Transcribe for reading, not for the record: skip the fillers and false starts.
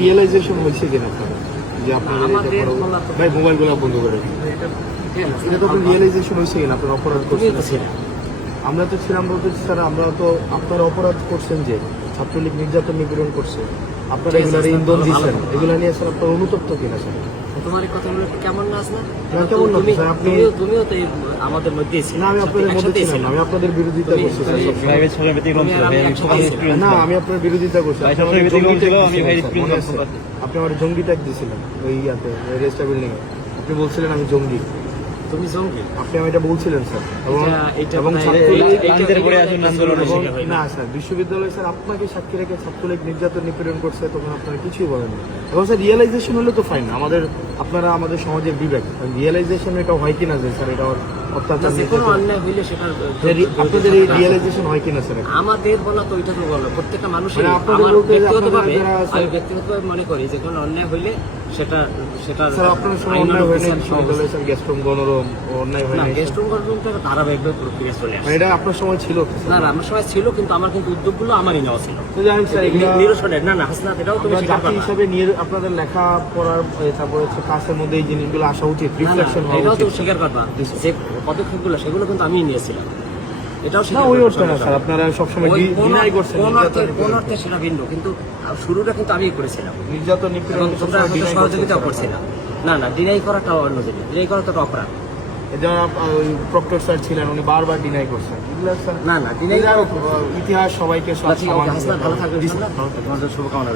Realisation হয়েছে কিনা আপনার যে আপনাদের ভাই মোবাইলগুলো বন্ধ করে এটা তো রিয়েলাইজেশন হয়েছে কিনা আপনার অপরাধ করছেন? আমরা তো ছিলাম বলতে স্যার, আমরা তো আপনারা অপরাধ করছেন যে ছাত্রলীগ নির্যাতন নিপীড়ন করছে, আপনারা এগুলার ইন্ধন দিচ্ছেন, এগুলা নিয়ে স্যার আপনার অনুতপ্ত কিনা স্যার? তোমার এই কথাগুলো কেমন না আসলে? না কেমন না স্যার, আপনি তুমিও তো আমাদের মধ্যে না, আমি আপনাদের মধ্যে ছিলাম না, আমি আপনাদের বিরোধিতা করছি স্যার। না, আমি আপনার বিরোধিতা করছি। আপনি আমার জঙ্গি ট্যাগ দিয়েছিলেন ওই ইয়াতে রেস্টা বিল্ডিং এ, আপনি বলছিলেন আমি জঙ্গি। তুমি জঙ্গি? আপনি আমি এটা বলছিলেন স্যার। এবং না স্যার, বিশ্ববিদ্যালয় স্যার আপনাকে সাক্ষী রেখে ছাত্রলীগ নির্যাতন নিপীড়ন করছে, তখন আপনারা কিছুই বলেন না। এবং স্যার রিয়েলাইজেশন হলে তো ফাইন, আপনারা আমাদের সমাজের বিবেক, রিয়েলাইজেশন এটা হয় কিনা যে স্যার এটা অত্যাচার, কোনো অন্যায় হইলে সেটা আপনাদের এই রিয়েলাইজেশন হয় কিনা স্যার? আমাদের বলা তো ওইটা তো বলো, প্রত্যেকটা মানুষের ব্যক্তিগতভাবে মনে করি যে কোনো অন্যায় হইলে সেটা স্যার আপনার সময় অন্যায় হয় না বিশ্ববিদ্যালয় স্যার, গেস্টরুম গণরুম অন্যায় হয় না? গেস্টরুম গণরুমটা ধারাবাহিকভাবে প্রক্রিয়া চলে আসে। এটা আপনার সময় ছিল? না, আমার সময় ছিল, কিন্তু আমার কিন্তু উদ্যোগগুলো আমারই নেওয়া ছিল। স্যার নিরসনের না হাসনাত, এটাও তুমি জাতি হিসাবে আপনাদের লেখা পড়ার তারপরে হচ্ছে কাজের মধ্যে এই জিনিসগুলো আসা উচিত, রিফ্লেকশন হওয়া এটাও উচিত। তুমি স্বীকার করবা যে পদক্ষেপগুলো সেগুলো কিন্তু আমি নিয়েছিলাম, এটাও না ওই অর্থে না স্যার, আপনারা সবসময় ডিনাই করছেন। কোন অর্থে সেটা ভিন্ন, কিন্তু শুরুটা কিন্তু আমিই করেছিলাম। নির্যাতন নিপীড়ন তোমরা সহযোগিতা করছিলাম। না, ডিনাই করাটা অন্য জিনিস, ডিনাই করা তো অপরাধ। যারা ওই প্রক্টর স্যার ছিলেন উনি বারবার ডিনাই করছেন। না, ডিনাই ইতিহাস সবাইকে ভালো থাকবে, তোমাদের শুভকামনা।